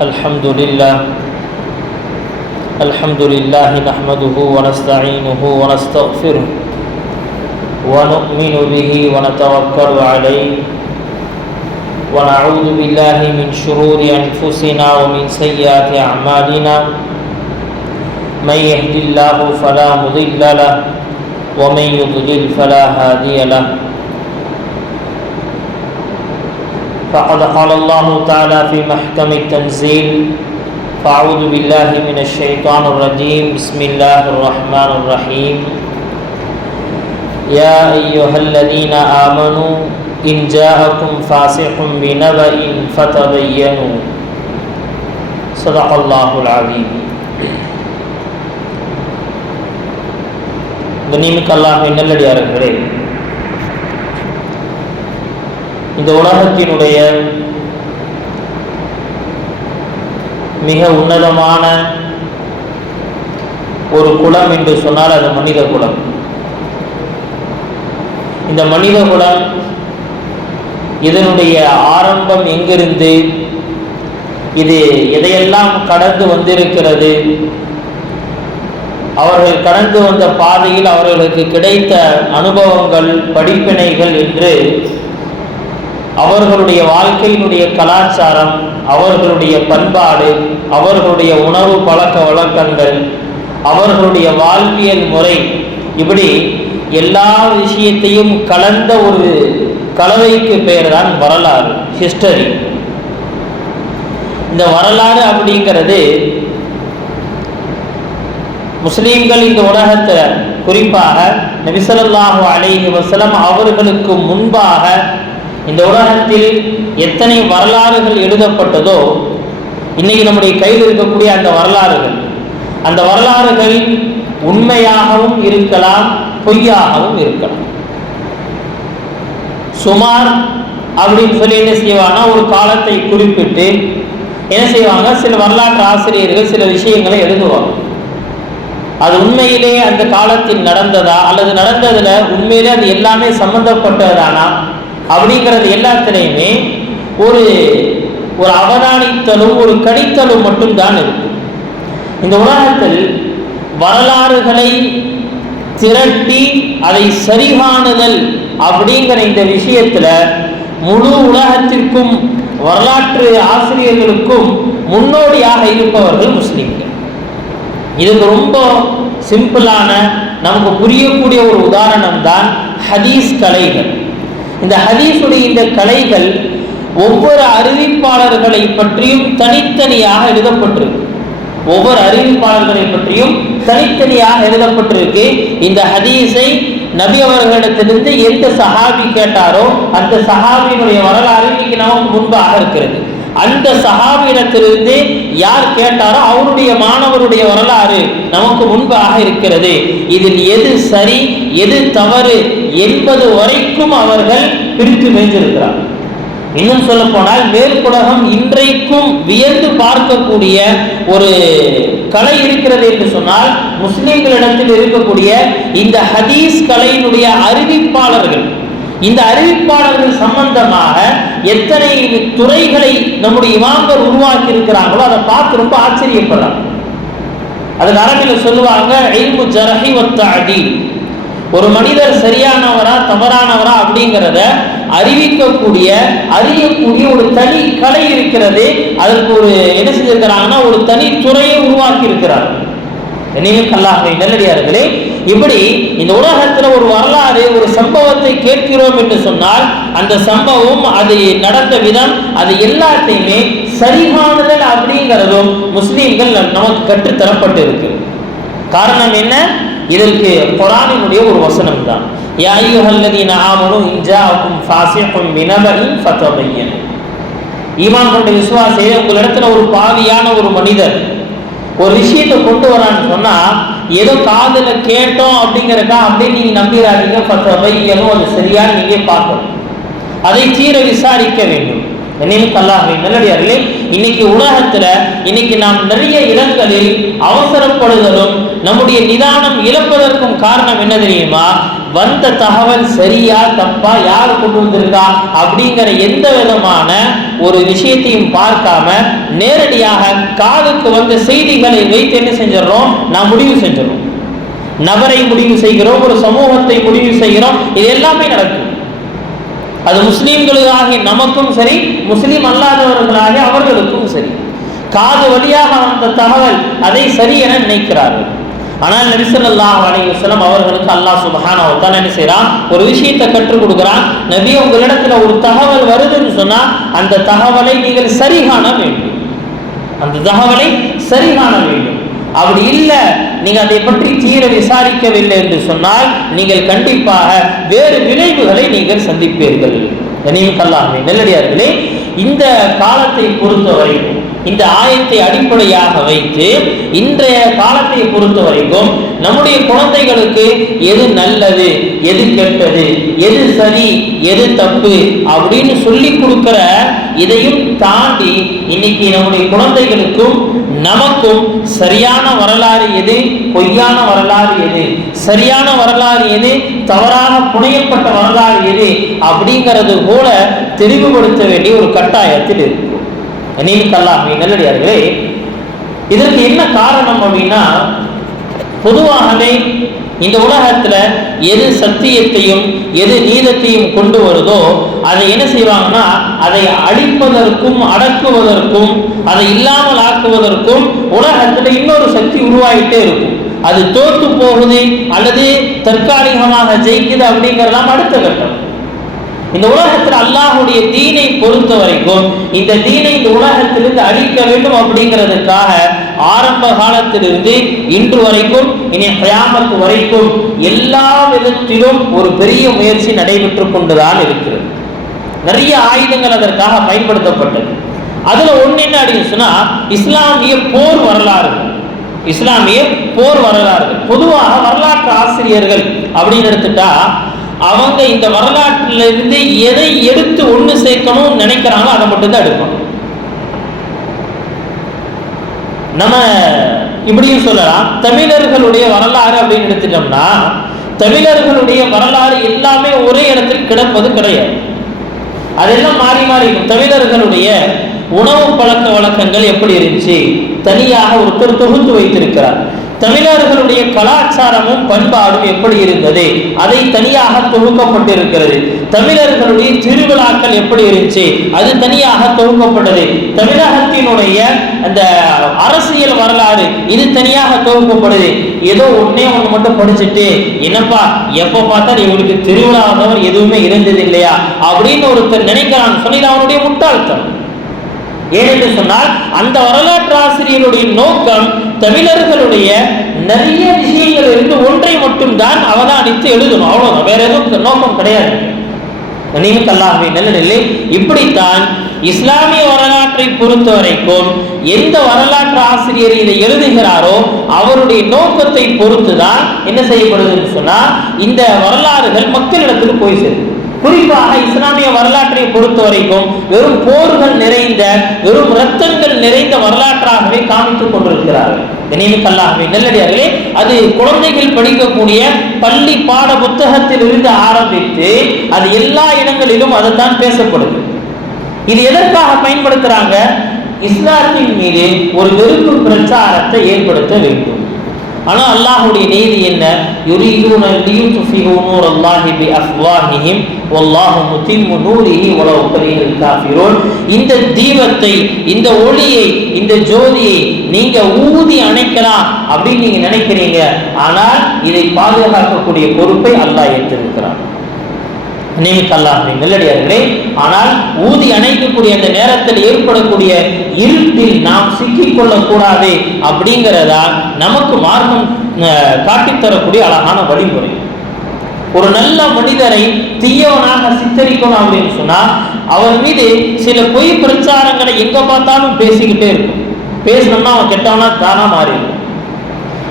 الحمد لله نحمده ونستعينه ونستغفره ونؤمن به ونتوكل عليه ونعوذ بالله من شرور أنفسنا ومن سيئات أعمالنا من يهد الله فلا مضل له ومن يضلل فلا هادي له فقد قال الله تعالى في محكم التنزيل فأعوذ بالله من الشيطان الرجيم بسم الله الرحمن الرحيم يا أيها الذين آمنوا إن جاءكم فاسق بنبأ فتبينوا صدق الله العظيم. கண்ணியமிக்க அல்லாஹ்வின் நல்லடியார்களே, இந்த உலகத்தினுடைய மிக உன்னதமான ஒரு குலம் என்று சொன்னால் அது மனித குலம். இந்த மனித குலம் இதனுடைய ஆரம்பம் எங்கிருந்து, இது எதையெல்லாம் கடந்து வந்திருக்கிறது, அவர்கள் கடந்து வந்த பாதையில் அவர்களுக்கு கிடைத்த அனுபவங்கள், படிப்பினைகள் என்று அவர்களுடைய வாழ்க்கையினுடைய கலாச்சாரம், அவர்களுடைய பண்பாடு, அவர்களுடைய உணவு பழக்க வழக்கங்கள், அவர்களுடைய வாழ்வியல் முறை, இப்படி எல்லா விஷயத்தையும் கலந்த ஒரு கலவைக்கு பெயர் தான் வரலாறு, ஹிஸ்டரி. இந்த வரலாறு அப்படிங்கிறது முஸ்லீம்கள் இந்த உலகத்தில், குறிப்பாக நபி ஸல்லல்லாஹு அலைஹி வஸல்லம் அவர்களுக்கு முன்பாக இந்த உலகத்தில் எத்தனை வரலாறுகள் எழுதப்பட்டதோ, இன்னைக்கு நம்முடைய கையில் இருக்கக்கூடிய அந்த வரலாறுகள் உண்மையாகவும் இருக்கலாம், பொய்யாகவும் இருக்கலாம். சுமார் அப்படின்னு சொல்லி என்ன செய்வாங்க, ஒரு காலத்தை குறிப்பிட்டு என்ன செய்வாங்க, சில வரலாற்று ஆசிரியர்கள் சில விஷயங்களை எழுதுவாங்க. அது உண்மையிலே அந்த காலத்தில் நடந்ததா அல்லது நடந்ததுல உண்மையிலே அது எல்லாமே சம்பந்தப்பட்டதானா அப்படிங்கிறது எல்லாத்திலையுமே ஒரு அவதானித்தலும் ஒரு கணித்தலும் மட்டும்தான் இருக்கும். இந்த உலகத்தில் வரலாறுகளை திரட்டி அதை சரிகாணுதல் அப்படிங்கிற இந்த விஷயத்துல முழு உலகத்திற்கும் வரலாற்று ஆசிரியர்களுக்கும் முன்னோடியாக இருப்பவர்கள் முஸ்லிம்கள். இதுக்கு ரொம்ப சிம்பிளான, நமக்கு புரியக்கூடிய ஒரு உதாரணம் தான் ஹதீஸ் கலைகள். இந்த ஹதீஸுடைய இந்த கலைகள் ஒவ்வொரு அறிவிப்பாளர்களை பற்றியும் தனித்தனியாக எழுதப்பட்டிருக்கு. ஒவ்வொரு அறிவிப்பாளர்களை பற்றியும் தனித்தனியாக எழுதப்பட்டிருக்கு. இந்த ஹதீஸை நபி அவர்களிடத்திலிருந்து எந்த சஹாபி கேட்டாரோ அந்த சஹாபியினுடைய வரலாறு இன்னைக்கு நமக்கு முன்பாக இருக்கிறது. அந்த சஹாபியிடத்திலிருந்து யார் கேட்டாரோ அவருடைய மாணவருடைய வரலாறு நமக்கு முன்பாக இருக்கிறது. இதில் எது சரி எது தவறு என்பது வரைக்கும் அவர்கள் பிரித்து வைத்திருக்கிறார். இன்னும் சொல்ல போனால் மேற்குலகம் இன்றைக்கும் வியந்து பார்க்கக்கூடிய ஒரு கலை இருக்கிறது என்று சொன்னால் முஸ்லிம்களிடத்தில் இருக்கக்கூடிய இந்த ஹதீஸ் கலையினுடைய அறிவிப்பாளர்கள். இந்த அறிவிப்பாளர்கள் சம்பந்தமாக எத்தனை துறைகளை நம்முடைய இமாம்கள் உருவாக்கி இருக்கிறாங்களோ அதை பார்த்து ரொம்ப ஆச்சரியப்படுறாங்க. அதுக்கு அரபில் சொல்லுவாங்க இல்மு ஜர்ஹி வ தஅதீல். ஒரு மனிதர் சரியானவரா தவறானவரா அப்படிங்கிறத அறியக்கூடிய ஒரு தனி கலை இருக்கிறது. அதற்கு ஒரு என்ன செஞ்சிருக்கிறாங்கன்னா ஒரு தனி துறையை உருவாக்கி இருக்கிறார். அல்லாஹ்வின் நல்லடியார்களே, இப்படி இந்த உலகத்துல ஒரு வரலாறு, ஒரு சம்பவத்தை கேட்கிறோம் என்று சொன்னால் அந்த சம்பவம், அது நடந்த விதம், அது எல்லாத்தையுமே சரிகாணுதல் அப்படிங்கிறதும் முஸ்லீம்கள் நமக்கு கற்றுத்தரப்பட்டு இருக்கு. காரணம் என்ன? இதற்கு குர்ஆனினுடைய ஒரு வசனம் தான், யா அய்யுஹல்லதீன ஆமனூ இன் ஜாஅக்கும் ஃபாஸிகுன் பினபஇன் ஃபதபையனு. ஈமான் கொண்ட விசுவாசியே, உங்களிடத்துல ஒரு பாவியான ஒரு மனிதர் ஒரு விஷயத்தை கொண்டு வரான்னு சொன்னா ஏதோ காதுல கேட்டோம் அப்படிங்கிறக்கா அப்படின்னு நீங்க நம்பிடாதீங்க. ஃபதபையனு, அது சரியான நீங்க பார்க்கணும், அதை தீர விசாரிக்க வேண்டும். அல்லாஹ்வின் நல்லடியார்களே, இன்னைக்கு உலகத்துல இன்னைக்கு நாம் நிறைய இடங்களில் அவசரப்படுதலும் நம்முடைய நிதானம் இழப்பதற்கும் காரணம் என்ன தெரியுமா? வந்த தகவல் சரியா தப்பா, யார் கொண்டு வந்திருக்கா அப்படிங்கிற எந்த விதமான ஒரு விஷயத்தையும் பார்க்காம நேரடியாக காதுக்கு வந்த செய்திகளை வைத்து என்ன செஞ்சிடறோம், நாம் முடிவு செஞ்சிடறோம். நபரை முடிவு செய்கிறோம், ஒரு சமூகத்தை முடிவு செய்கிறோம். இது எல்லாமே நடக்கும். அது முஸ்லீம்களுக்காக நமக்கும் சரி, முஸ்லீம் அல்லாதவர்களாக அவர்களுக்கும் சரி. காது வழியாக வந்த தகவல் அதை சரி என நினைக்கிறார்கள். ஆனால் நபி ஸல்லல்லாஹு அலைஹி வஸல்லம் அவர்களுக்கு அல்லாஹ் சுப்ஹானஹு வ தஆலா என்ன செய்றான், ஒரு விஷயத்தை கற்றுக் கொடுக்கிறான். நபி, உங்களிடத்துல ஒரு தகவல் வருதுன்னு சொன்னா அந்த தகவலை நீங்கள் சரி காண வேண்டும். அந்த தகவலை சரி காண வேண்டும். அப்படி இல்லை, நீங்க அதை பற்றி தீர விசாரிக்கவில்லை என்று சொன்னால் நீங்கள் கண்டிப்பாக வேறு விளைவுகளை நீங்கள் சந்திப்பீர்கள். கண்ணியமிக்க நல்லடியார்களே, இந்த காலத்தை பொறுத்தவரைக்கும், இந்த ஆயத்தை அடிப்படையாக வைத்து இன்றைய காலத்தை பொறுத்த வரைக்கும் நம்முடைய குழந்தைகளுக்கு எது நல்லது, எது கெட்டது, எது சரி, எது தப்பு அப்படின்னு சொல்லி கொடுக்கிற இதையும் தாண்டி இன்னைக்கு நம்முடைய குழந்தைகளுக்கும் நமக்கும் சரியான வரலாறு எது, பொய்யான வரலாறு எது, சரியான வரலாறு எது, தவறாக புனையப்பட்ட வரலாறு எது அப்படிங்கிறது போல தெளிவுபடுத்த வேண்டிய ஒரு கட்டாயத்தில் இருக்கு. நல்லடியார்களே, இதற்கு என்ன காரணம் அப்படின்னா, பொதுவாகவே இந்த உலகத்துல எது சத்தியத்தையும் எது நீதத்தையும் கொண்டு வருதோ அதை என்ன செய்வாங்கன்னா, அதை அழிப்பதற்கும் அடக்குவதற்கும் அதை இல்லாமல் ஆக்குவதற்கும் உலகத்துல இன்னொரு சக்தி உருவாகிட்டே இருக்கும். அது தோற்று போகுது அல்லது தற்காலிகமாக ஜெயிக்குது அப்படிங்கிறதாம் அடுத்த கட்டம். இந்த உலகத்தில் அல்லாஹுடைய தீனை பொறுத்த வரைக்கும் இந்த தீனை இந்த உலகத்திலிருந்து அழிக்க வேண்டும் அப்படிங்கிறதுக்காக ஆரம்ப காலத்திலிருந்து இன்று வரைக்கும், இனி கியாமத் வரைக்கும் எல்லா விதத்திலும் ஒரு பெரிய முயற்சி நடைபெற்று கொண்டுதான் இருக்கிறது. நிறைய ஆயுதங்கள் அதற்காக பயன்படுத்தப்பட்டது. அதுல ஒண்ணு என்ன அப்படின்னு சொன்னா, இஸ்லாமிய போர் வரலாறு. இஸ்லாமிய போர் வரலாறு பொதுவாக வரலாற்று ஆசிரியர்கள் அப்படின்னு எடுத்துட்டா, அவங்க இந்த வரலாற்றிலிருந்து எதை எடுத்து ஒண்ணு சேர்க்கணும் நினைக்கிறாங்களோ அதை மட்டும்தான் எடுப்பாங்க. நம்ம இப்படியும் சொல்லலாம், தமிழர்களுடைய வரலாறு அப்படின்னு எடுத்துட்டோம்னா, தமிழர்களுடைய வரலாறு எல்லாமே ஒரே இடத்தில் கிடப்பது கிடையாது. அதெல்லாம் மாறி மாறி இருக்கும். தமிழர்களுடைய உணவு பழக்க வழக்கங்கள் எப்படி இருந்துச்சு தனியாக ஒருத்தர் தொகுத்து வைத்திருக்கிறார். தமிழர்களுடைய கலாச்சாரமும் பண்பாடும் எப்படி இருந்தது அதை தனியாக தொகுக்கப்பட்டிருக்கிறது. தமிழர்களுடைய திருவிழாக்கள் எப்படி இருந்துச்சு அது தனியாக தொகுக்கப்பட்டது. தமிழகத்தினுடைய அந்த அரசியல் வரலாறு இது தனியாக தொகுக்கப்படுது. ஏதோ ஒன்னே ஒன்று மட்டும் படிச்சுட்டு என்னப்பா எப்ப பார்த்தாலும் இவங்களுக்கு திருவிழாவதவர் எதுவுமே இருந்தது இல்லையா அப்படின்னு ஒருத்தர் நினைக்கிறான்னு சொல்லி அவனுடைய முட்டாள்தனம். ஏனென்று சொன்னால் அந்த வரலாற்று ஆசிரியருடைய நோக்கம் தமிழர்களுடைய நிறைய விஷயங்கள் இருந்து ஒன்றை மட்டும் தான் அவதானித்து எழுதணும், அவ்வளவுதான், வேற எதுவும் நோக்கம் கிடையாது. நல்ல இப்படித்தான் இஸ்லாமிய வரலாற்றை பொறுத்த வரைக்கும் எந்த வரலாற்று ஆசிரியர் இதை எழுதுகிறாரோ அவருடைய நோக்கத்தை பொறுத்துதான் என்ன செய்யப்படுதுன்னு சொன்னா இந்த வரலாறுகள் மக்களிடத்தில் போய் சேரும். குறிப்பாக இஸ்லாமிய வரலாற்றை பொறுத்த வரைக்கும் வெறும் போர்கள் நிறைந்த, வெறும் ரத்தங்கள் நிறைந்த வரலாற்றாகவே காமித்துக் கொண்டிருக்கிறார்கள். நல்லடியார்களே, அது குழந்தைகள் படிக்கக்கூடிய பள்ளி பாட புத்தகத்தில் இருந்து ஆரம்பித்து அது எல்லா இடங்களிலும் அதுதான் பேசப்படுது. இது எதற்காக பயன்படுத்துறாங்க? இஸ்லாத்தின் மீது ஒரு வெறுப்பு பிரச்சாரத்தை ஏற்படுத்த வேண்டும். ஆனா அல்லாஹ்வுடைய நீதி என்ன? யுரீதுன லியுத்ஃபிஹு நூரல்லாஹி பிஅஃவாஹிஹிம் வல்லாஹு முத்திம்மு நூரிஹி வலவ் கரிஹல் காஃபிரூன். இந்த தீபத்தை, இந்த ஒளியை, இந்த ஜோதியை நீங்க ஊதி அணைக்கலாம் அப்படின்னு நீங்க நினைக்கிறீங்க. ஆனால் இதை பாதுகாக்கக்கூடிய பொறுப்பை அல்லாஹ் ஏற்றிருக்கிறான். நல்லடியார்களே, ஆனால் ஊதி அணைக்கக்கூடிய அந்த நேரத்தில் ஏற்படக்கூடிய இருட்டில் நாம் சிக்கிக்கொள்ளக் கூடாது அப்படிங்கிறதா நமக்கு மார்க்கம் காட்டித்தரக்கூடிய அழகான வழிமுறை. ஒரு நல்ல மனிதரை தீயவனாக சித்தரிக்கணும் அப்படின்னு சொன்னா அவர் மீது சில பொய் பிரச்சாரங்களை எங்க பார்த்தாலும் பேசிக்கிட்டே இருக்கும். பேசணும்னா அவன் கெட்டவனா தானா மாறிடும்.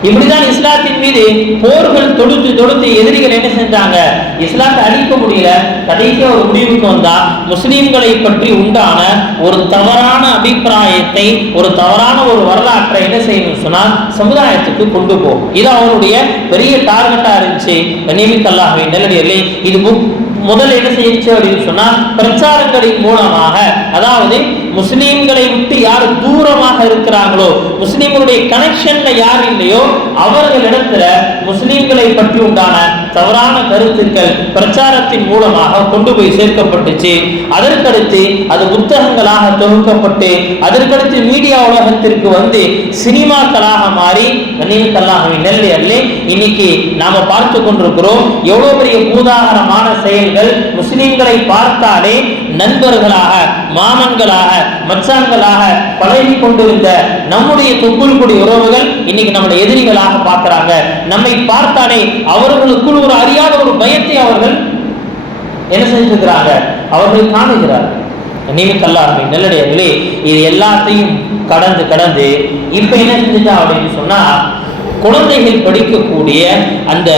இப்படிதான் இஸ்லாத்தின் மீது போர்கள் தொடுத்து எதிரிகள் என்ன செஞ்சாங்க, இஸ்லாத்தை அழிக்க முடியல. கடைசியா ஒரு முடிவுக்கு வந்தா முஸ்லிம்களை பற்றி உண்டான ஒரு தவறான அபிப்பிராயத்தை, ஒரு தவறான ஒரு வரலாற்றை என்ன செய்யணும் சொன்னா சமுதாயத்துக்கு கொண்டு போகும். இது அவருடைய பெரிய டார்கெட்டா இருந்துச்சு. கண்ணியமிக்க அல்லாஹ்வின் நல்லடியார்களே, இது முதல்ல என்ன செய்யுச்சு அப்படின்னு சொன்னா பிரச்சாரங்களின் மூலமாக, அதாவது முஸ்லிம்களை விட்டு யார் தூரமாக இருக்கிறாங்களோ, முஸ்லிம்களுடைய கனெக்ஷன்ல யார் இல்லையோ அவர்களிடத்துல முஸ்லிம்களை பற்றி உண்டான தவறான கருத்துக்கள் பிரச்சாரத்தின் மூலமாக கொண்டு போய் சேர்க்கப்பட்டுச்சு. அதற்கடுத்து அது புத்தகங்களாக தொகுக்கப்பட்டு அதற்கடுத்து மீடியா உலகத்திற்கு வந்து சினிமாக்களாக மாறி கண்ணியமிக்க நெல்லையல்லே இன்னைக்கு நாம பார்த்து கொண்டிருக்கிறோம். எவ்வளவு பெரிய பூதாகரமான செயல்கள். முஸ்லிம்களை பார்த்தாலே நண்பர்களாக, மாமன்களாக, மச்சான்களாக பழகி கொண்டிருந்த நம்முடைய தொப்புள்குடி உறவுகள் இன்னைக்கு நம்முடைய எதிரிகளாக பார்க்கிறாங்க. நம்மை பார்த்தாலே அவர்களுக்குள் ஒரு அறியாத ஒரு பயத்தை அவர்கள் என்ன செஞ்சிருக்கிறாங்க, அவர்கள் காணுகிறார்கள். நல்லடியார்களே, இது எல்லாத்தையும் கடந்து இப்ப என்ன செஞ்சுட்டா அப்படின்னு சொன்னா குழந்தைகள் படிக்கக்கூடிய அந்த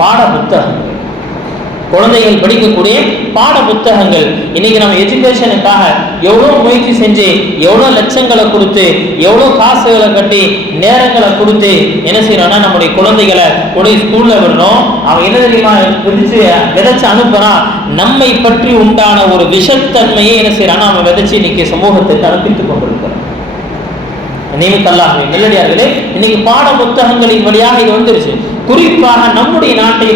பாட புத்தகங்கள், குழந்தைகள் படிக்கக்கூடிய பாட புத்தகங்கள் இன்னைக்கு நம்ம எஜுகேஷனுக்காக எவ்வளோ முயற்சி செஞ்சு, எவ்வளோ லட்சங்களை கொடுத்து, எவ்வளோ காசுகளை கட்டி, நேரங்களை கொடுத்து என்ன செய்யறோம்னா நம்முடைய குழந்தைகளை உடைய ஸ்கூல்ல விடணும். அவன் என்ன தெரியுமா விதைச்சு அனுப்புறான், நம்மை பற்றி உண்டான ஒரு விஷத்தன்மையை என்ன செய்யறான் அவன் விதைச்சு இன்னைக்கு சமூகத்திற்கு அனுப்பித்துக் கொண்டிருக்கிறான். நல்லடியார்களே, இன்னைக்கு பாட புத்தகங்களின் வழியாக இது வந்துருச்சு. குறிப்பாக நம்முடைய நாட்டை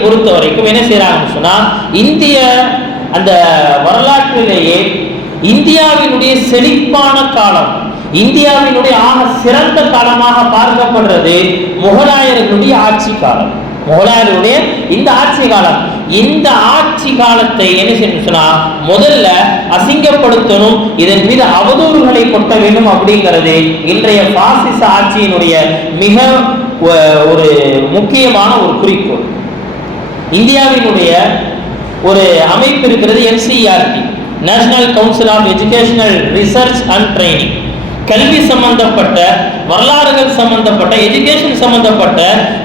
பொறுத்த வரைக்கும் என்ன செய்யறாங்கன்னு சொன்னா, இந்திய அந்த வரலாற்றிலேயே இந்தியாவினுடைய செழிப்பான காலம், இந்தியாவினுடைய ஆக சிறந்த காலமாக பார்க்கப்படுறது முகலாயர்களுடைய ஆட்சி காலம். முகலாயர்களுடைய இந்த ஆட்சி காலம், இந்த ஆட்சி காலத்தை என்ன செய்யணும் சொன்னா முதல்ல அசிங்கப்படுத்தணும், இதன் மீது அவதூறுகளை கொட்ட வேண்டும் அப்படிங்கிறது இன்றைய பாசிச ஆட்சியினுடைய மிக ஒரு முக்கியமான ஒரு குறிக்கோள். இந்தியாவினுடைய ஒரு அமைப்பு இருக்கிறது, NCERT, national council of educational research and training. கல்வி சம்பந்தப்பட்ட, வரலாறுகள் சம்பந்தப்பட்ட, எஜுகேஷன் சம்பந்தப்பட்ட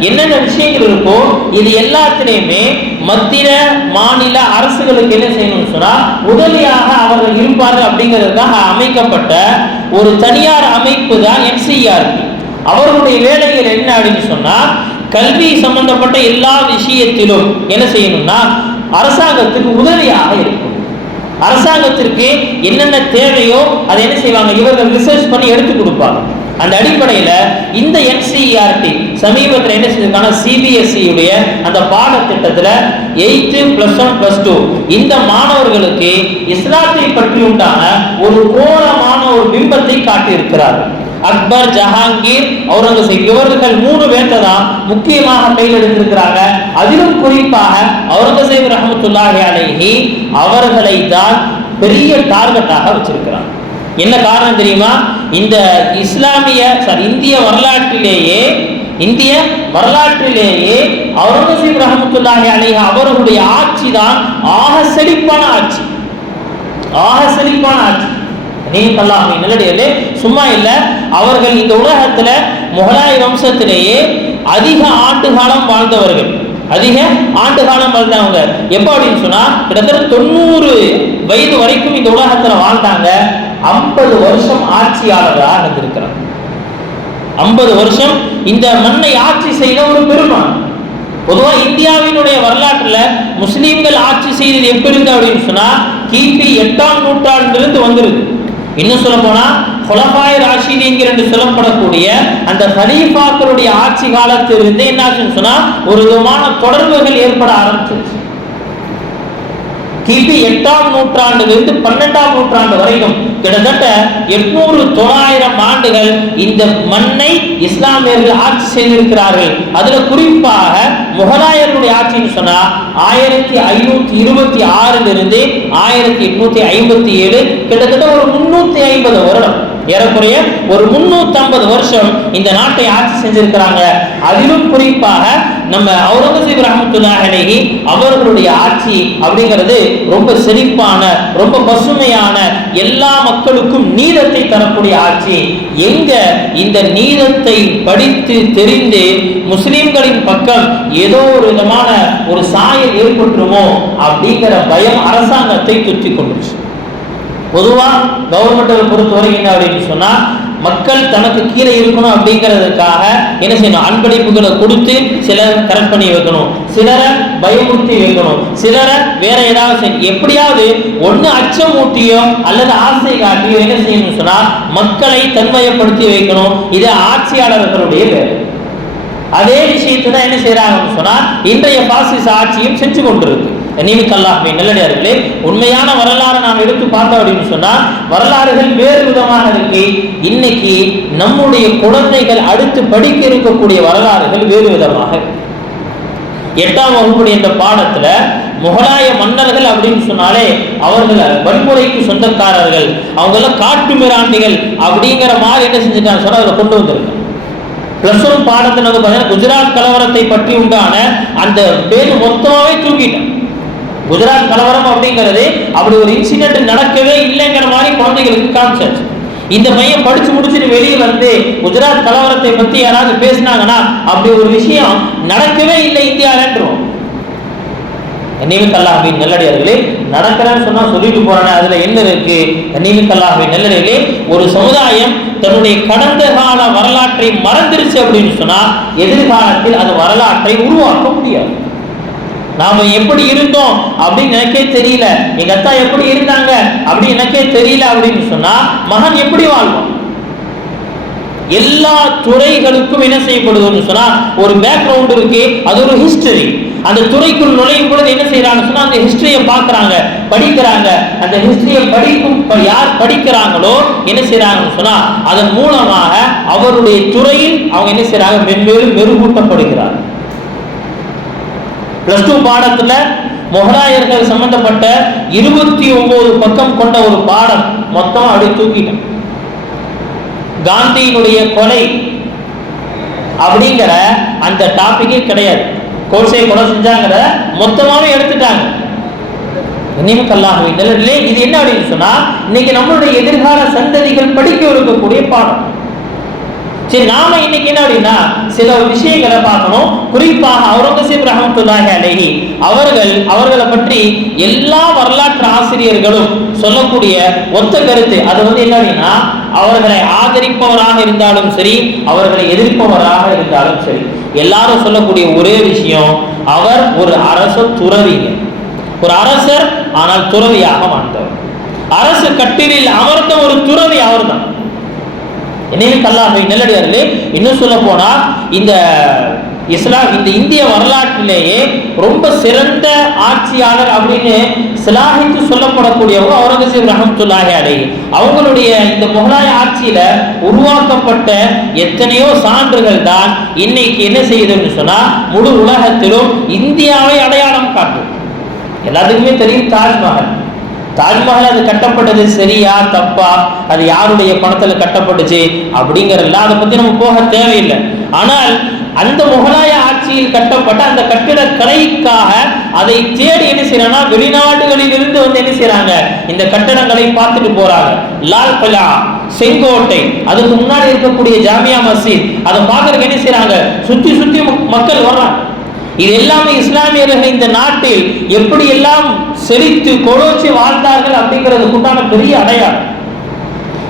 என்னென்ன விஷயங்கள் இருக்கோ இது எல்லாத்திலையுமே மத்திய மாநில அரசுகளுக்கு என்ன செய்யணும்னு சொன்னா உதவியாக அவர்கள் இருப்பார்கள் அப்படிங்கிறதுக்காக அமைக்கப்பட்ட ஒரு தனியார் அமைப்பு தான் NCERT. அவர்களுடைய வேலைகள் என்ன அப்படின்னு சொன்னா கல்வி சம்பந்தப்பட்ட எல்லா விஷயத்திலும் என்ன செய்யணும்னா அரசாங்கத்துக்கு உதவியாக இருக்கும். அரசாங்கத்திற்கு என்னென்ன தேவையோ அதை என்ன செய்வாங்க, இவர்கள் ரிசர்ச் பண்ணி எடுத்து கொடுப்பாங்க. அந்த அடிப்படையில் இந்த NCERT சமீபத்தில் என்ன செஞ்சிருக்காங்க, CBSE உடைய அந்த பாடத்திட்டத்தில் 8th +1 +2 இந்த மாணவர்களுக்கு இஸ்லாத்தை பற்றி உண்டான ஒரு கோரமான ஒரு பிம்பத்தை காட்டியிருக்கிறார்கள். அக்பர், ஜஹாங்கீர், அவுரங்கசீப் இவர்கள் 3 பேர்த்த தான் முக்கியமாக கையில் எடுத்திருக்கிறாங்க. அதிலும் குறிப்பாக அவுரங்கசீப் ரஹ்மத்துல்லாஹி அலைஹி அவர்களை தான் பெரிய டார்கெட்டாக வச்சிருக்கிறாங்க. என்ன காரணம் தெரியுமா, இந்த இந்திய வரலாற்றிலேயே அவுரங்கசீப் ரஹ்மத்துல்லாஹி அலைஹி அவர்களுடைய ஆட்சி தான் ஆக செழிப்பான ஆட்சி. நல்லடியார்களே, சும்மா இல்ல, அவர்கள் இந்த உலகத்துல முகலாய வம்சத்திலேயே அதிக ஆண்டு காலம் வாழ்ந்தவர்கள். எப்ப அப்படின்னு சொன்னா கிட்டத்தட்ட 90 வயது வரைக்கும் இந்த உலகத்துல வாழ்ந்தாங்க. 50 வருஷம் ஆட்சியாளராக இருந்திருக்கிறார். 50 வருஷம் இந்த மண்ணை ஆட்சி செய்த ஒரு பெருமான். பொதுவா இந்தியாவினுடைய வரலாற்றுல முஸ்லீம்கள் ஆட்சி செய்தது எப்படி இருக்கு அப்படின்னு சொன்னா கிபி 8ஆம் நூற்றாண்டிலிருந்து வந்துருக்கு. இன்னும் சொல்ல போனா குலஃபாய் ராஷிதீன்கள் என்று சொல்லப்படக்கூடிய அந்த கலீஃபாக்களுடைய ஆட்சி காலத்திலிருந்து என்னாச்சுன்னு சொன்னா ஒரு விதமான தொடர்புகள் ஏற்பட ஆரம்பிச்சிருச்சு. கிபி 8ஆம் நூற்றாண்டிலிருந்து 12ஆம் நூற்றாண்டு வரைக்கும் கிட்டத்தட்ட 800-900 ஆண்டுகள் இந்த மண்ணை இஸ்லாமியர்கள் ஆட்சி செய்திருக்கிறார்கள். அதுல குறிப்பாக முகலாயர்களுடைய ஆட்சின்னு சொன்னா 1526 1857 கிட்டத்தட்ட ஒரு 350 வருடம், ஏறக்குறைய ஒரு 350 வருஷம் இந்த நாட்டை ஆட்சி செஞ்சிருக்கிறாங்க. அதிலும் குறிப்பாக நம்ம அவுரங்கசீப் ரஹ்மத்துல்லாஹி அலைஹி அவர்களுடைய ஆட்சி அப்படிங்கிறது ரொம்ப செழிப்பான, ரொம்ப பசுமையான, எல்லா மக்களுக்கும் நீதத்தை தரக்கூடிய ஆட்சி. எங்க இந்த நீதத்தை படித்து தெரிந்து முஸ்லிம்களின் பக்கம் ஏதோ ஒரு விதமான ஒரு சாயல் ஏற்பட்டுருமோ அப்படிங்கிற பயம் அரசாங்கத்தை துத்தி கொண்டுச்சு. பொதுவா கவர்மெண்ட்டை பொறுத்தவரை என்ன அப்படின்னு சொன்னா, மக்கள் தனக்கு கீழே இருக்கணும் அப்படிங்கிறதுக்காக என்ன செய்யணும், அன்பளிப்புகளை கொடுத்து சிலர் கரெக்ட் பண்ணி வைக்கணும், சிலரை பயமுறுத்தி வைக்கணும், சிலரை வேற ஏதாவது எப்படியாவது ஒண்ணு அச்சம் ஊட்டியோ அல்லது ஆசை காட்டியோ என்ன செய்யணும்னு சொன்னா மக்களை தன்மயப்படுத்தி வைக்கணும். இது ஆட்சியாளர்களுடைய வேலை. அதே விஷயத்தை தான் என்ன செய்யறாங்கன்னு சொன்னா இன்றைய பாசிச ஆட்சியும் செஞ்சு கொண்டிருக்கு. நீமிக்கல்லாஹ்வே நல்லடியார்களே, உண்மையான வரலாறு நாம் எடுத்து பார்த்தோம் அப்படின்னு சொன்னா வரலாறுகள் வேறு விதமாக இருக்கு. இன்னைக்கு நம்முடைய குழந்தைகள் அடுத்து படிக்க இருக்கக்கூடிய வரலாறுகள் வேறு விதமாக. 8ஆம் வகுப்புடைய இந்த பாடத்துல முகலாய மன்னர்கள் அப்படின்னு சொன்னாலே அவர்கள் வன்முறைக்கு சொந்தக்காரர்கள், அவங்கள காட்டு மிராண்டிகள் அப்படிங்கிற மாதிரி என்ன செஞ்சுட்டாங்க சொன்னா அதை கொண்டு வந்திருக்காங்க. +1 பாடத்துல வந்து பார்த்தீங்கன்னா குஜராத் கலவரத்தை பற்றி உண்டான அந்த பேரு மொத்தமாவே தூக்கிட்டோம். குஜராத் கலவரம் அப்படிங்கிறது அப்படி ஒரு இன்சிடென்ட் நடக்கவே இல்லைங்கிற மாதிரி குழந்தைகளுக்கு காமிச்சாச்சு. இந்த பையன் படிச்சு முடிச்சுட்டு வெளியே வந்து குஜராத் கலவரத்தை பத்தி யாராவது பேசினாங்கன்னா அப்படி ஒரு விஷயம் நடக்கவே இல்லை இந்தியாவிலன்றோம். நீமிக்கல்லாஹ்வின் நல்லடியார்களே, நடக்கிறேன்னு சொன்னா சொல்லிட்டு போறானே அதுல என்ன இருக்கு? நீமிக்கல்லாஹ்வின் நல்லடியார்களே, ஒரு சமுதாயம் தன்னுடைய கடந்த கால வரலாற்றை மறந்துருச்சு அப்படின்னு சொன்னா எதிர்காலத்தில் அது வரலாற்றை உருவாக்க முடியாது. நாம எப்படி இருந்தோம் அப்படின்னு எனக்கே தெரியல, எங்க அத்தா எப்படி இருந்தாங்க அப்படி எனக்கே தெரியல அப்படின்னு சொன்னா மகன் எப்படி வாழ்வான்? எல்லா துறைகளுக்கும் என்ன செய்யப்படுதுன்னு சொன்னா ஒரு பேக்ரவுண்ட் இருக்கு, அது ஒரு ஹிஸ்டரி. அந்த துறைக்குள் நுழையும் பொழுது என்ன செய்யறாங்கன்னு சொன்னா அந்த ஹிஸ்டரியை பார்க்கறாங்க, படிக்கிறாங்க. அந்த ஹிஸ்டரியை படிக்கும் யார் படிக்கிறாங்களோ என்ன செய்யறாங்கன்னு சொன்னா அதன் மூலமாக அவருடைய துறையில் அவங்க என்ன செய்யறாங்க, மென்மேலும் மெருகூட்டப்படுகிறார். +2 பாடத்துல முகலாயர்கள் சம்பந்தப்பட்ட 29 பக்கம் கொண்ட ஒரு பாடம் மொத்தம் அப்படி தூக்கிட்டோம். காந்தியினுடைய கொலை அப்படிங்கிற அந்த டாபிக்கே கிடையாது. கோட்சே கொலை செஞ்சாங்கிற மொத்தமாவே எடுத்துட்டாங்க. நீமிக்கல்லாஹ்வின் நல்லடியார்களே, இது என்ன அப்படின்னு சொன்னா இன்னைக்கு நம்மளுடைய எதிர்கால சந்ததிகள் படிக்க இருக்கக்கூடிய பாடம். சரி, நாம இன்னைக்கு என்ன அப்படின்னா சில விஷயங்களை பார்க்கணும். குறிப்பாக அவுரங்கசீப் ரஹ்மத்துல்லாஹி அலைஹி அவர்களை பற்றி எல்லா வரலாற்று ஆசிரியர்களும் சொல்லக்கூடிய ஒத்த கருத்து அது வந்து என்ன அப்படின்னா அவர்களை ஆதரிப்பவராக இருந்தாலும் சரி, அவர்களை எதிர்ப்பவராக இருந்தாலும் சரி, எல்லாரும் சொல்லக்கூடிய ஒரே விஷயம், அவர் ஒரு அரச துறவிங்க. ஒரு அரசர், ஆனால் துறவியாக வாழ்ந்தவர். அரசு கட்டிலில் அமர்ந்த ஒரு துறவி அவர்தான். நீமிக்கல்லாஹ்வின் நல்லடியார்களே, இன்னும் சொல்ல போனா இந்த இந்திய வரலாற்றிலேயே ரொம்ப சிறந்த ஆட்சியாளர் அப்படின்னு சிலாகித்து சொல்லப்படக்கூடியவங்க அவுரங்கசீப் ரஹ்மத்துல்லாஹி அலைஹி. அவங்களுடைய இந்த முகலாய ஆட்சியில உருவாக்கப்பட்ட எத்தனையோ சான்றுகள் தான் இன்னைக்கு என்ன செய்யுதுன்னு சொன்னா முழு உலகத்திலும் இந்தியாவை அடையாளம் காட்டும். எல்லாத்துக்குமே தெரியும் தாஜ்மஹல் அது கட்டப்பட்டது சரியா தப்பா, அது யாருடைய பணத்துல கட்டப்பட்டுச்சு அப்படிங்கறதுல அதை பத்தி நம்ம போக தேவையில்லை. ஆனால் அந்த முகலாய ஆட்சியில் கட்டப்பட்ட அந்த கட்டிட கலைக்காக அதை தேடி என்ன செய்யறாங்கன்னா வெளிநாடுகளில் இருந்து வந்து என்ன செய்யறாங்க, இந்த கட்டடங்களை பார்த்துட்டு போறாங்க. லால் கிலா, செங்கோட்டை, அதுக்கு முன்னாடி இருக்கக்கூடிய ஜாமியா மஸ்ஜித், அதை பார்க்கறதுக்கு என்ன செய்யறாங்க, சுத்தி சுத்தி மக்கள் வர்றாங்க. இது எல்லாமே இஸ்லாமியர்கள் இந்த நாட்டில் எப்படி எல்லாம் செழித்து கொலோச்சி வாழ்ந்தார்கள் அப்படிங்கிறதுக்குண்டான பெரிய அடையாளம்.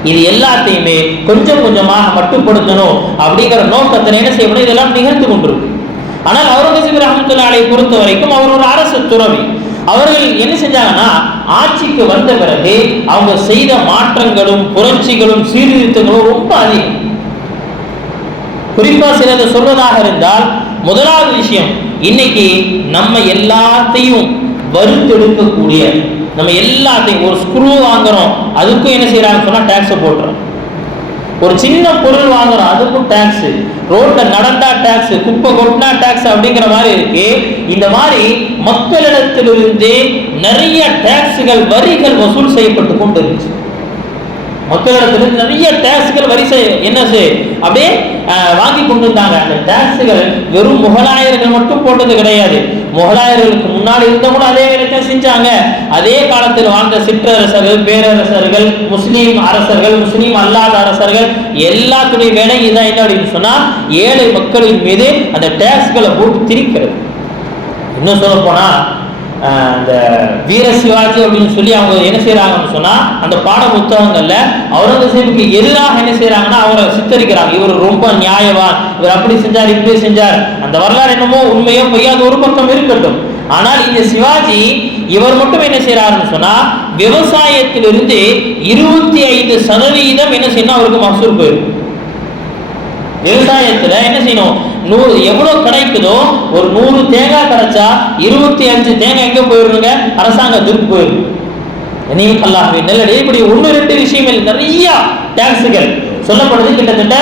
இது எல்லாத்தையுமே கொஞ்சம் கொஞ்சமாக மட்டுப்படுத்தணும் அப்படிங்கிற நோக்கத்தில் என்ன செய்யணும், இதெல்லாம் நிகழ்ந்து கொண்டிருக்கு. ஆனால் அவுரங்கசீப் ரஹ்மத்துல்லாஹி அலைஹி பொறுத்த வரைக்கும் அவர் ஒரு அரசு துறவி. அவர்கள் என்ன செஞ்சாங்கன்னா ஆட்சிக்கு வந்த பிறகு அவங்க செய்த மாற்றங்களும் புரட்சிகளும் சீர்திருத்தங்களும் ரொம்ப அதிகம். குறிப்பா சிலது சொல்வதாக இருந்தால், முதலாவது விஷயம், இன்னைக்கு நம்ம எல்லாத்தையும் வறுத்தெடுக்கக்கூடிய, நம்ம எல்லாத்தையும் ஒரு ஸ்க்ரூ வாங்குறோம் அதுக்கும் என்ன செய்யறாங்க சொன்னா டாக்ஸ் போட்டுறோம். ஒரு சின்ன பொருள் வாங்குறோம் அதுக்கும் டாக்ஸ், ரோட்ல நடந்தா டாக்ஸ், குப்பை கொட்டினா டாக்ஸ் அப்படிங்கிற மாதிரி இருக்கு. இந்த மாதிரி மக்களிடத்திலிருந்து நிறைய டாக்ஸ்கள் வரிகள் வசூல் செய்யப்பட்டு கொண்டு இருந்துச்சு. மக்களிடத்திலிருந்து நிறைய டேக்ஸ்கள் வரிசை என்ன அப்படியே வாங்கி கொண்டு வந்தாங்க. அந்த டேக்ஸ்கள் வெறும் முகலாயர்கள் மட்டும் போட்டது கிடையாது. முகலாயர்களுக்கு முன்னாடி இருந்தவங்களும் அதே வேலையை செஞ்சாங்க. அதே காலத்தில் வாழ்ந்த சிற்றரசர்கள், பேரரசர்கள், முஸ்லீம் அரசர்கள், முஸ்லீம் அல்லாத அரசர்கள் எல்லாத்துடைய வேலை இதான். என்ன அப்படின்னு சொன்னா ஏழை மக்களின் மீது அந்த டேக்ஸ்களை போட்டு திரிக்கிறது. இன்னும் சொல்ல போனா அந்த வீர சிவாஜி அப்படின்னு சொல்லி அவங்க என்ன செய்யறாங்கன்னு சொன்னா அந்த பாட புத்தகங்கள்ல அவுரங்கசீபுக்கு எதிராக என்ன செய்யறாங்கன்னா அவரை சித்தரிக்கிறாங்க. இவர் ரொம்ப நியாயவான், இவர் அப்படி செஞ்சார் இப்படி செஞ்சார். அந்த வரலாறு என்னமோ உண்மையோ பொய்யாது ஒரு பக்கம் இருக்கட்டும். ஆனால் இந்த சிவாஜி இவர் மட்டும் என்ன செய்யறாருன்னு சொன்னா விவசாயத்திலிருந்து 25% என்ன செய்யணும் அவருக்கு மகசூல் போயிருக்கு. விவசாயத்துல என்ன செய்யணும், 100 எவ்வளவு கிடைக்குதோ ஒரு 100 தேங்காய் கிடைச்சா 25 தேங்காய் எங்க போயிருங்க, அரசாங்கத்துக்கு போயிருக்கு. நெல்லடி இப்படி 1-2 விஷயங்கள் நிறைய டாக்ஸுகள் சொல்லப்படுது. கிட்டத்தட்ட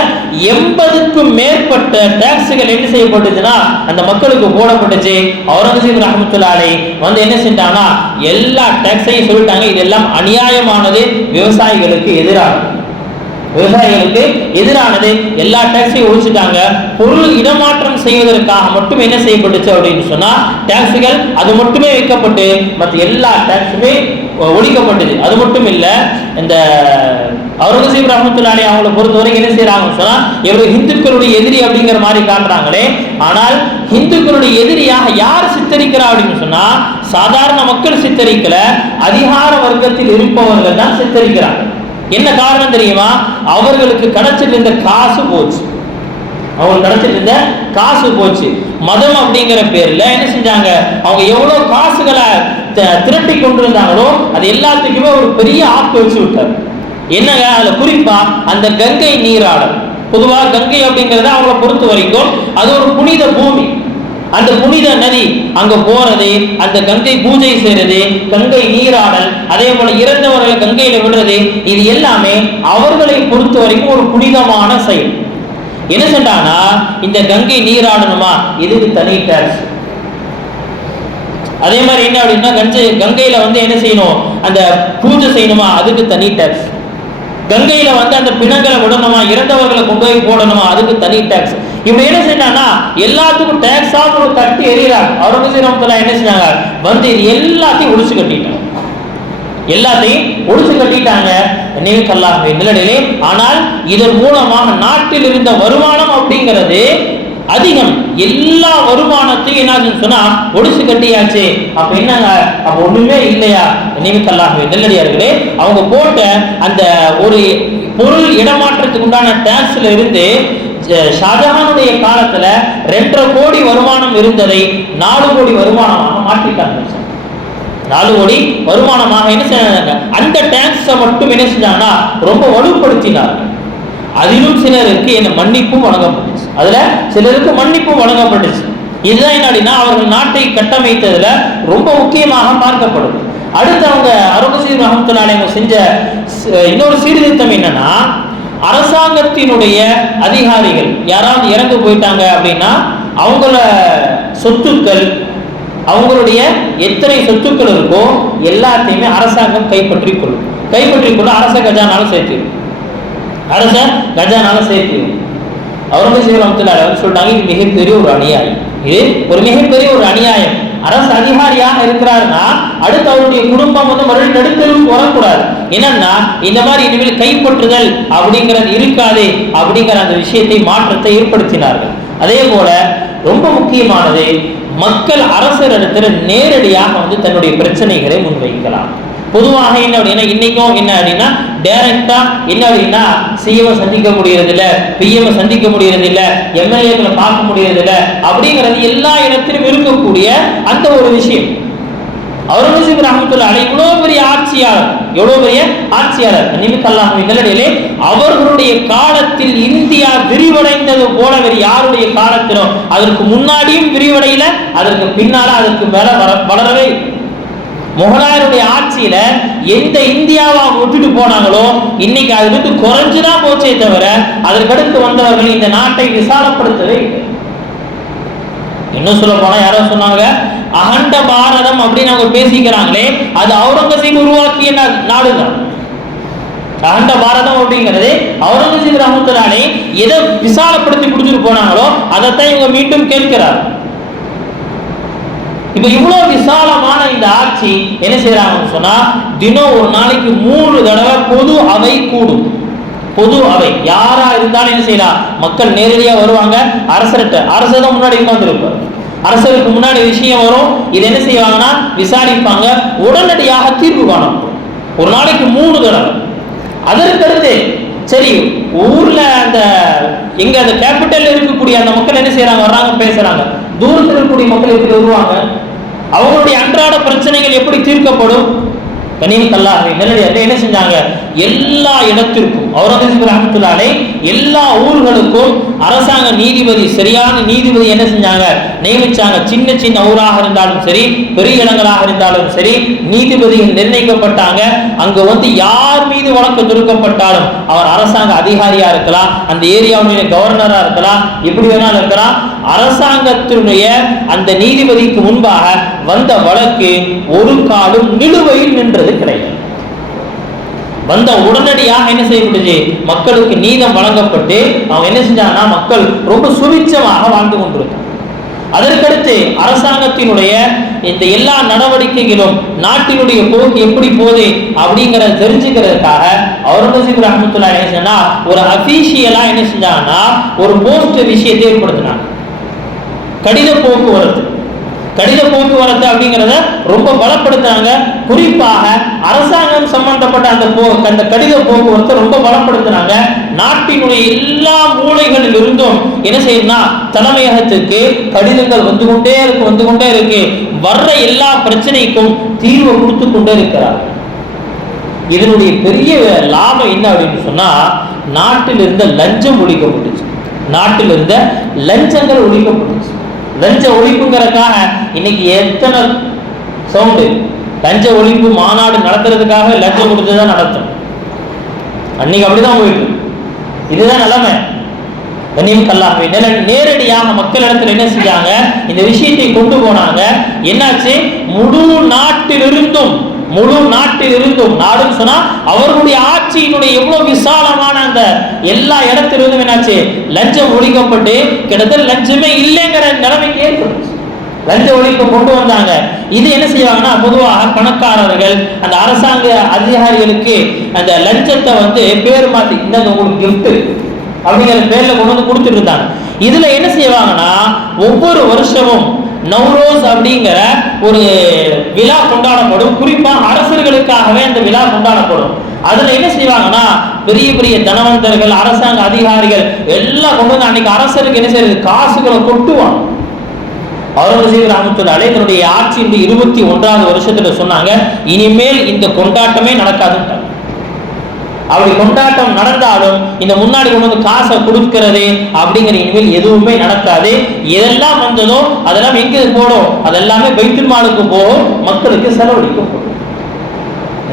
80க்கும் மேற்பட்ட டாக்ஸுகள் என்ன செய்யப்பட்டுச்சுன்னா அந்த மக்களுக்கு போடப்பட்டுச்சு. அவுரங்கசீப் ரஹ்மத்துல்லாஹி அலைஹி வந்து என்ன செஞ்சாங்கன்னா எல்லா டாக்ஸையும் சொல்லிட்டாங்க, இதெல்லாம் அநியாயமானது, விவசாயிகளுக்கு எதிரானது, எல்லா டாக்ஸையும் ஒழிச்சுட்டாங்க. பொருள் இடமாற்றம் செய்வதற்காக மட்டும் என்ன செய்யப்பட்டுச்சு அப்படின்னு சொன்னா டாக்ஸுகள் அது மட்டுமே வைக்கப்பட்டு மற்ற எல்லா டாக்ஸுமே ஒழிக்கப்பட்டது. அது மட்டும் இல்ல, இந்த அவுரங்கசீப் ரஹ்மத்துல்லாஹி அலைஹி அவங்களை பொறுத்தவரைக்கும் என்ன செய்யறாங்கன்னு சொன்னா இவர் இந்துக்களுடைய எதிரி அப்படிங்கிற மாதிரி காட்டுறாங்களே, ஆனால் இந்துக்களுடைய எதிரியாக யார் சித்தரிக்கிறா அப்படின்னு சொன்னா சாதாரண மக்கள் சித்தரிக்கல, அதிகார வர்க்கத்தில் இருப்பவர்கள் தான் சித்தரிக்கிறாங்க. என்ன காரணம் தெரியுமா, அவர்களுக்கு கிடைச்சிட்டு இருந்த காசு போச்சு. அவங்களுக்கு கிடைச்சிட்டு இருந்த காசு போச்சு. மதம் அப்படிங்கிற பேர்ல என்ன செஞ்சாங்க, அவங்க எவ்வளவு காசுகளை திரட்டி கொண்டிருந்தாங்களோ அது எல்லாத்துக்குமே ஒரு பெரிய ஆப்பு வச்சு விட்டார். என்னங்க அதுல குறிப்பா அந்த கங்கை நீராடல். பொதுவாக கங்கை அப்படிங்கிறத அவங்களை பொறுத்த வரைக்கும் அது ஒரு புனித பூமி. அந்த புனித நதி அங்க போறது, அந்த கங்கை பூஜை செய்யறது, கங்கை நீராடல், அதே போல இறந்தவர்களை கங்கையில விடுறது, இது எல்லாமே அவர்களை பொறுத்த வரைக்கும் ஒரு புனிதமான செயல். என்ன செஞ்சாங்கன்னா இந்த கங்கை நீராடணுமா இதுக்கு தனி டாக்ஸ். அதே மாதிரி என்ன அப்படின்னா கங்கையில வந்து என்ன செய்யணும், அந்த பூஜை செய்யணுமா அதுக்கு தனி டாக்ஸ். கங்கையில வந்து அந்த பிணங்களை விடணுமா, இறந்தவர்களை கொண்டு போய் போடணுமா அதுக்கு தனி டாக்ஸ். இப்படி என்ன செஞ்சாங்கன்னா எல்லாத்துக்கும் டாக்ஸா ஒரு தட்டி எறிகிறாங்க. அவுரங்கசீப் ரஹ்மத்துல்லாஹி என்ன செஞ்சாங்க வந்து எல்லாத்தையும் ஒழிச்சு கட்டிட்டாங்க. நிலடிலே. ஆனால் இதன் மூலமாக நாட்டில் இருந்த வருமானம் அப்படிங்கிறது அதிகம். எல்லா வருமானத்தையும் என்ன சொன்னா ஒடிச்சு கட்டியாச்சு. அப்ப என்னங்க, அப்ப ஒண்ணுமே இல்லையா? நெல்லடியார்களே, அவங்க போட்ட அந்த ஒரு பொருள் இடமாற்றத்துக்கு உண்டான டாக்ஸ்ல இருந்து ஷாஜஹானுடைய காலத்துல 2.5 கோடி வருமானம் இருந்ததை 4 கோடி வருமானமாக மாற்றிட்டாங்க. 4 கோடி வருமானமாக என்ன செஞ்சாங்க, அந்த டாக்ஸை மட்டும் என்ன செஞ்சாங்கன்னா ரொம்ப வலுப்படுத்தினார்கள். அதிலும் சிலருக்கு என்ன மன்னிப்பும் வழங்கப்பட்டுச்சு. அதுல சிலருக்கு மன்னிப்பும் வழங்கப்பட்டுச்சு. இதுதான் என்னன்னா அவர்கள் நாட்டை கட்டமைத்ததுல ரொம்ப முக்கியமாக பார்க்கப்படுது. அடுத்து அவங்க அவுரங்கசீப் ரஹ்மத்துல்லாஹி அலைஹி செஞ்ச இன்னொரு சீர்திருத்தம் என்னன்னா, அரசாங்கத்தினுடைய அதிகாரிகள் யாராவது இறந்து போயிட்டாங்க அப்படின்னா அவங்கள சொத்துக்கள், அவங்களுடைய எத்தனை சொத்துக்கள் இருக்கோ எல்லாத்தையுமே அரசாங்கம் கைப்பற்றி கொள்ளும். அரச கஜானாலும் சேர்த்து அவுரங்கசீப் ரஹ்மத்துல்லாஹி அலைஹி சொல்லிட்டாங்க, இது மிகப்பெரிய ஒரு அநியாயம். அரசு அதிகாரியாக இருக்கிறாருன்னா அடுத்து அவருடைய குடும்பம் வந்து மறுபடியும் நடுத்தருவுக்கு வரக்கூடாது. என்னன்னா இந்த மாதிரி இனிமேல் கைப்பற்றுதல் அப்படிங்கிறது இருக்காது அப்படிங்கிற அந்த விஷயத்தை மாற்றத்தை ஏற்படுத்தினார்கள். அதே போல ரொம்ப முக்கியமானது, மக்கள் அரசரிடத்துல நேரடியாக வந்து தன்னுடைய பிரச்சனைகளை முன்வைக்கலாம். பொதுவாக என்ன அப்படின்னா இன்னைக்கும் என்ன அப்படின்னா டைரக்டா என்ன அப்படின்னா சிஎம் சந்திக்க முடியறது இல்ல, பிஎம் சந்திக்க முடியறது இல்ல, எம்எல்ஏக்களை பார்க்க முடியறது இல்ல அப்படிங்கிறது எல்லா இடத்திலும் இருக்கக்கூடிய அந்த ஒரு விஷயம். அவுரங்கசீப் ரஹ்மத்துல்லாஹி அலைஹி எவ்வளவு பெரிய ஆட்சியாளர் நிமித்தல்லாஹிலே அவர்களுடைய காலத்தில் இந்தியா விரிவடைந்தது போல வேறு யாருடைய காலத்திலும் அதற்கு முன்னாடியும் விரிவடையில, அதற்கு பின்னால அதற்கு மேல வளரவே. முகலாயருடைய ஆட்சியில எந்த இந்தியாவை விட்டுட்டு போனாங்களோ இன்னைக்கு அது வந்து குறைஞ்சுதான் போச்சே தவிர அதற்கடுத்து வந்தவர்கள் இந்த நாட்டை விசாலப்படுத்தவே. இன்னும் சொல்ல போனா யாரோ சொன்னாங்க அகண்ட பாரதம் அப்படின்னு அவங்க பேசிக்கிறாங்களே, அது அவுரங்கசீப் உருவாக்கிய நாடுதான். அகண்ட பாரதம் அப்படிங்கிறது அவுரங்கசீப் ரஹ்மத்துல்லாஹி அலைஹி எதை விசாலப்படுத்தி கொடுத்துட்டு போனாங்களோ அதைத்தான் இவங்க மீண்டும் கேட்கிறார். இப்ப இவ்வளவு விசாலமான இந்த ஆட்சி என்ன செய்யறாங்கன்னு சொன்னா, தினம் ஒரு நாளைக்கு 3 தடவை பொது அவை கூடும். பொது அவை யாரா இருந்தாலும் என்ன செய்யலாம், மக்கள் நேரடியா வருவாங்க. அரசர் தான் முன்னாடி உட்கார்ந்துருப்பார். அரசருக்கு முன்னாடி விஷயம் வரும், இது என்ன செய்வாங்கன்னா விசாரிப்பாங்க, உடனடியாக தீர்வு காணும். ஒரு நாளைக்கு 3 தடவை. அதற்கடுத்து சரி ஊர்ல அந்த எங்க அந்த கேபிட்டல் இருக்கக்கூடிய அந்த மக்கள் என்ன செய்யறாங்க, வர்றாங்க, பேசுறாங்க. தூரத்தில் இருக்கக்கூடிய மக்கள் எப்படி வருவாங்க, அவங்களுடைய அன்றாட பிரச்சனைகள் எப்படி தீர்க்கப்படும்? கனியம் அல்லாஹ் நல்லடியார்களே என்ன செஞ்சாங்க, எல்லா இடத்திற்கும் அவுரங்கசீப் ரஹ்மத்துல்லாஹி அலைஹி எல்லா ஊர்களுக்கும் அரசாங்க நீதிபதி, சரியான நீதிபதி என்ன செஞ்சாங்க, நியமிச்சாங்க. சின்ன சின்ன ஊராக இருந்தாலும் சரி, பெரிய இடங்களாக இருந்தாலும் சரி, நீதிபதிகள் நிர்ணயிக்கப்பட்டாங்க. அங்க வந்து யார் மீது வழக்கு தொடுக்கப்பட்டாலும், அவர் அரசாங்க அதிகாரியா இருக்கலாம், அந்த ஏரியாவுடைய கவர்னரா இருக்கலாம், எப்படி வேணாலும் இருக்கலாம், அரசாங்கத்தினுடைய அந்த நீதிபதிக்கு முன்பாக வந்த வழக்கு ஒரு காலம் நிலுவையில் நின்றது கிடையாது. வந்த உடனடியாக என்ன செய்யப்பட்டுச்சு, மக்களுக்கு நீதம் வழங்கப்பட்டு அவங்க என்ன செஞ்சாங்கன்னா மக்கள் ரொம்ப சுபிட்சமாக வாழ்ந்து கொண்டிருக்காங்க. அதற்கடுத்து அரசாங்கத்தினுடைய இந்த எல்லா நடவடிக்கைகளும் நாட்டினுடைய போக்கு எப்படி போகுது அப்படிங்கறத தெரிஞ்சுக்கிறதுக்காக அவுரங்கசீப் ரஹ்மத்துல்லாஹி அலைஹி சொன்னா ஒரு அபிஷியலா என்ன செஞ்சாங்கன்னா ஒரு போஸ்ட் விஷயத்தை ஏற்படுத்தினாங்க. கடித போக்குவரத்து அப்படிங்கிறத ரொம்ப பலப்படுத்துறாங்க. குறிப்பாக அரசாங்கம் சம்பந்தப்பட்ட அந்த கடித போக்குவரத்தை ரொம்ப பலப்படுத்துறாங்க. நாட்டினுடைய எல்லா மூலைகளில் இருந்தும் என்ன செய்யணும்னா தலைமையகத்துக்கு கடிதங்கள் வந்து கொண்டே இருக்கு. வர்ற எல்லா பிரச்சனைக்கும் தீர்வு கொடுத்து கொண்டே இருக்கிறார். இதனுடைய பெரிய லாபம் என்ன அப்படின்னு சொன்னா, நாட்டில் இருந்த லஞ்சம் ஒழிக்கப்பட்டுச்சு. நாட்டில் இருந்த லஞ்சங்கள் ஒழிக்கப்பட்டுச்சு. லஞ்ச ஒழிப்புங்கிறதுக்காக இன்னைக்கு எத்தனை சவுண்டு, லஞ்ச ஒழிப்பு மாநாடு நடத்துறதுக்காக லஞ்சம் கொடுத்துதான் நடத்தும். அன்னைக்கு அப்படிதான் போயிட்டு, இதுதான் நிலைமை. நேரடியாக மக்களிடத்தில் என்ன செஞ்சாங்க, இந்த விஷயத்தை கொண்டு போனாங்க. என்னாச்சு, முழு நாட்டிலிருந்தும் நாடுன்னு சொன்னா அவர்களுடைய ஆட்சியினுடைய எவ்வளவு விசாலமான அந்த எல்லா இடத்திலிருந்தும் என்னாச்சு, லஞ்சம் ஒழிக்கப்பட்டு கிட்டத்தட்ட லஞ்சமே இல்லைங்கிற நிலைமைக்கு ஏற்படுச்சு. லஞ்ச ஒழிப்பு கொண்டு வந்தாங்க. இது என்ன செய்வாங்கன்னா, பொதுவாக பணக்காரர்கள் அந்த அரசாங்க அதிகாரிகளுக்கு அந்த லஞ்சத்தை வந்து பேர் மாத்தி இந்த உங்களுக்கு கிஃப்ட் அப்படிங்கிற பேர்ல கொண்டு வந்து கொடுத்துட்டு இருந்தாங்க. இதுல என்ன செய்வாங்கன்னா, ஒவ்வொரு வருஷமும் நவ்ரோஸ் அப்படிங்கிற ஒரு விழா கொண்டாடப்படும். குறிப்பா அரசர்களுக்காகவே அந்த விழா கொண்டாடப்படும். அதுல என்ன செய்வாங்கன்னா, பெரிய பெரிய தனவந்தர்கள், அரசாங்க அதிகாரிகள் எல்லாம் கொண்டு வந்து அன்னைக்கு அரசருக்கு என்ன செய்யறது, காசுகளை கொட்டுவாங்க. அவுரங்கசீப் ரஹ்மத்துல்லாஹி அலைஹி தன்னுடைய ஆட்சியின் 21வது வருஷத்துல சொன்னாங்க, இனிமேல் இந்த கொண்டாட்டமே நடக்காதுன்னு. அப்படி கொண்டாட்டம் நடந்தாலும் இந்த முன்னாடி கொண்டு வந்து காசை கொடுக்கிறது அப்படிங்கிற இனிமேல் எதுவுமே நடக்காது. எதெல்லாம் வந்ததோ அதெல்லாம் எங்க போடும், அதெல்லாமே பைத்துல் மாலுக்கு போகும், மக்களுக்கு செலவழிக்கும்.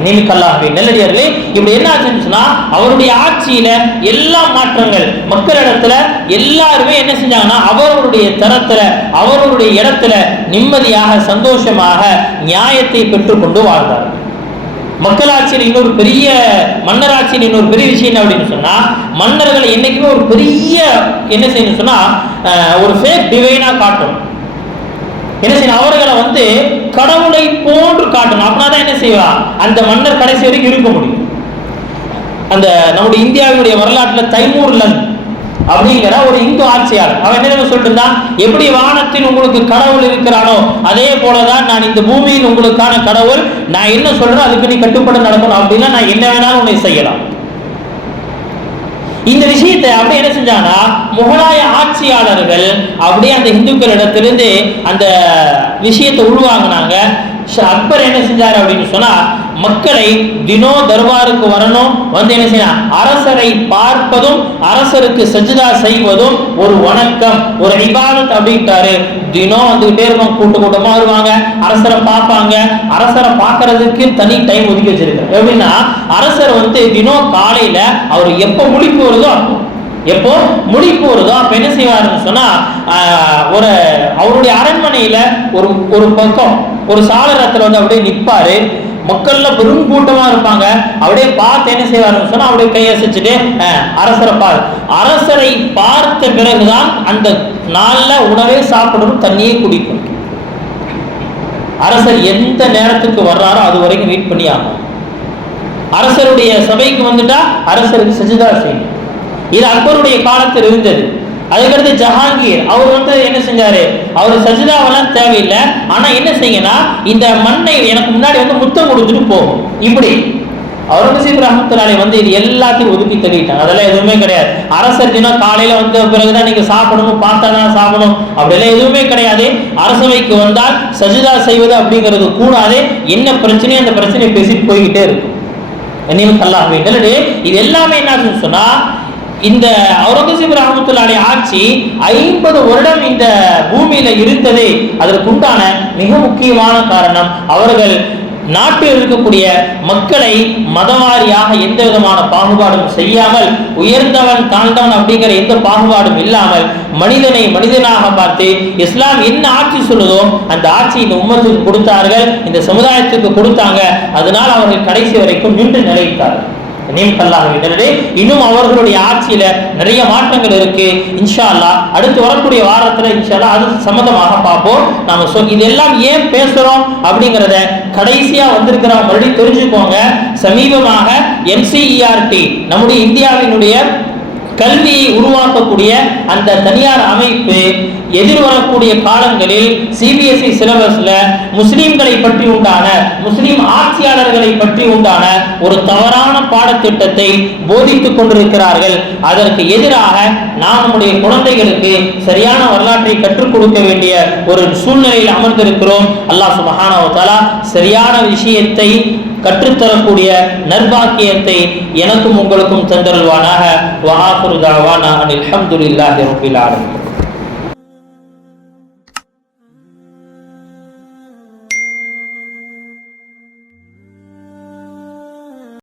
நல்லடியார்களே, இப்படி என்ன ஆச்சுன்னு சொன்னா, அவருடைய ஆட்சியில எல்லா மாற்றங்கள் மக்களிடத்துல எல்லாருமே என்ன செஞ்சாங்கன்னா, அவர்களுடைய தரத்துல அவர்களுடைய இடத்துல நிம்மதியாக சந்தோஷமாக நியாயத்தை பெற்றுக்கொண்டு வாழ்ந்தார்கள். மக்களாட்சியில் இன்னொரு பெரிய மன்னராட்சியில் இன்னொரு பெரிய விஷயம் என்ன அப்படின்னு சொன்னா, மன்னர்களை என்னைக்குமே ஒரு பெரிய என்ன செய்யணும் சொன்னா ஒரு ஃபேக் டிவைனா காட்டணும். என்ன செய்யணும், அவர்களை வந்து கடவுளை போன்று காட்டணும். அப்படின்னா என்ன செய்வா, அந்த மன்னர் கடைசி வரைக்கும் இருக்க முடியும். அந்த நம்முடைய இந்தியாவுடைய வரலாற்றுல தைமூர்லன் அப்படிங்கிற ஒரு இந்து ஆட்சியாளர் அவன் என்ன சொல்லிட்டு இருந்தான், எப்படி வானத்தில் உங்களுக்கு கடவுள் இருக்கிறானோ அதே போலதான் நான் இந்த பூமியில் உங்களுக்கான கடவுள், நான் என்ன சொல்றேன் அதுக்கு நீ கட்டுப்பட நடக்கணும், அப்படின்னா நான் என்ன வேணாலும் உன்னை செய்யலாம். இந்த விஷயத்தை அப்படியே என்ன செஞ்சாங்கன்னா, முகலாய ஆட்சியாளர்கள் அப்படியே அந்த இந்துக்களிடத்திலிருந்து அந்த விஷயத்தை உருவாங்கினாங்க. அக்பர் என்ன செஞ்சாரு அப்படின்னு சொன்னா, மக்களை தினோ தர்பாருக்கு வரணும், வந்து என்ன செய்யணும், அரசரை பார்ப்பதும் அரசருக்கு சஜ்தா செய்வதும் ஒரு வணக்கம், ஒரு இபாதத் அப்படின்ட்டாரு. தினம் வந்துகிட்டே இருப்பாங்க, கூட்டமா வருவாங்க, அரசரை பார்ப்பாங்க. அரசரை பார்க்கறதுக்கு தனி டைம் ஒதுக்கி வச்சிருக்காரு. எப்படின்னா, அரசர் வந்து தினம் காலையில அவர் எப்ப முழிப்பு வருதோ எப்போ முடிப்பு வருதோ அப்ப என்ன செய்வாருன்னு சொன்னா, ஒரு அவருடைய அரண்மனையில ஒரு பக்கம் ஒரு சாளரத்துல வந்து அப்படியே நிற்பாரு. மக்கள்ல பெரும் கூட்டமா இருப்பாங்க. அப்படியே பார்த்து என்ன செய்வாருன்னு சொன்னா அப்படியே கையசைச்சுட்டு அரசரை பார். அரசரை பார்த்த பிறகுதான் அந்த நாள்ல உணவே சாப்பிடணும், தண்ணியே குடிக்கும். அரசர் எந்த நேரத்துக்கு வர்றாரோ அது வரைக்கும் வெயிட் பண்ணி ஆகும். அரசருடைய சபைக்கு வந்துட்டா அரசருக்கு சஜிதா செய்யணும். இது அக்பருடைய காலத்தில் இருந்தது. அதுக்கடுத்து ஜஹாங்கீர் அவர் என்ன செஞ்சாரு, அவர் சஜிதாவெல்லாம் தேவையில்லை, ஆனா என்ன செய்யனா இந்த மண்ணை எனக்கு முன்னாடி முத்தம் கொடுத்துட்டு போகும். இப்படி அவுரங்கசீப் ரஹ்மத்துல்லாஹி இது எல்லாத்தையும் ஒதுக்கி தள்ளிட்டாங்க. அதெல்லாம் எதுவுமே கிடையாது. அரசர் தினம் காலையில வந்த பிறகுதான் நீங்க சாப்பிடணும், பார்த்தா தான் சாப்பிடணும், அப்படியெல்லாம் எதுவுமே கிடையாது. அரசவைக்கு வந்தால் சஜிதா செய்வது அப்படிங்கிறது கூடாது. என்ன பிரச்சனையோ அந்த பிரச்சனையை பேசிட்டு போய்கிட்டே இருக்கும். இது எல்லாமே என்ன சொன்னா, இந்த அவுரங்கசீப் ரஹ்மத்துல்லாஹி ஆட்சி 50 வருடம் இந்த பூமியில இருந்ததே அதற்குண்டான மிக முக்கியமான காரணம், அவர்கள் நாட்டில் இருக்கக்கூடிய மக்களை மதவாரியாக எந்த விதமான பாகுபாடும் செய்யாமல், உயர்ந்தவன் தாழ்ந்தவன் அப்படிங்கிற எந்த பாகுபாடும் இல்லாமல் மனிதனை மனிதனாக பார்த்து இஸ்லாம் என்ன ஆட்சி சொல்லுதோ அந்த ஆட்சி இந்த உம்மத்துக்கு கொடுத்தார்கள், இந்த சமுதாயத்துக்கு கொடுத்தாங்க. அதனால் அவர்கள் கடைசி வரைக்கும் நின்று நிலைத்தார்கள். இன்னும் அவர்களுடைய ஆட்சியில நிறைய மாற்றங்கள் இருக்கு. இன்ஷா அல்லாஹ் அடுத்து வரக்கூடிய வாரத்துல இன்ஷா அல்லாஹ் அது சம்பந்தமாக பார்ப்போம். நாம இதெல்லாம் ஏன் பேசுறோம் அப்படிங்கறத கடைசியா வந்திருக்கிறவங்க மறுபடியும் தெரிஞ்சுக்கோங்க. சமீபமாக NCERT நம்முடைய இந்தியாவினுடைய கல்வியை உருவாக்கக்கூடிய அந்த தனியார் அமைப்பு எதிர்வரக்கூடிய காலங்களில் CBSE சிலபஸ்ல முஸ்லிம்களை பற்றி உண்டான, முஸ்லிம் ஆட்சியாளர்களை பற்றி உண்டான ஒரு தவறான பாடத்திட்டத்தை போதித்துக் கொண்டிருக்கிறார்கள். அதற்கு எதிராக நாம் நம்முடைய குழந்தைகளுக்கு சரியான வரலாற்றை கற்றுக் கொடுக்க வேண்டிய ஒரு சூழ்நிலையில் அமர்ந்திருக்கிறோம். அல்லாஹ் சுப்ஹானஹு வ தஆலா சரியான விஷயத்தை கற்றுத்தரக்கூடிய நற்பாக்கியத்தை எனக்கும் உங்களுக்கும் தந்தருள்வானாக. வ ஆகிரு தஅவானா அனில் ஹம்துலில்லாஹி ரப்பில் ஆலமீன்.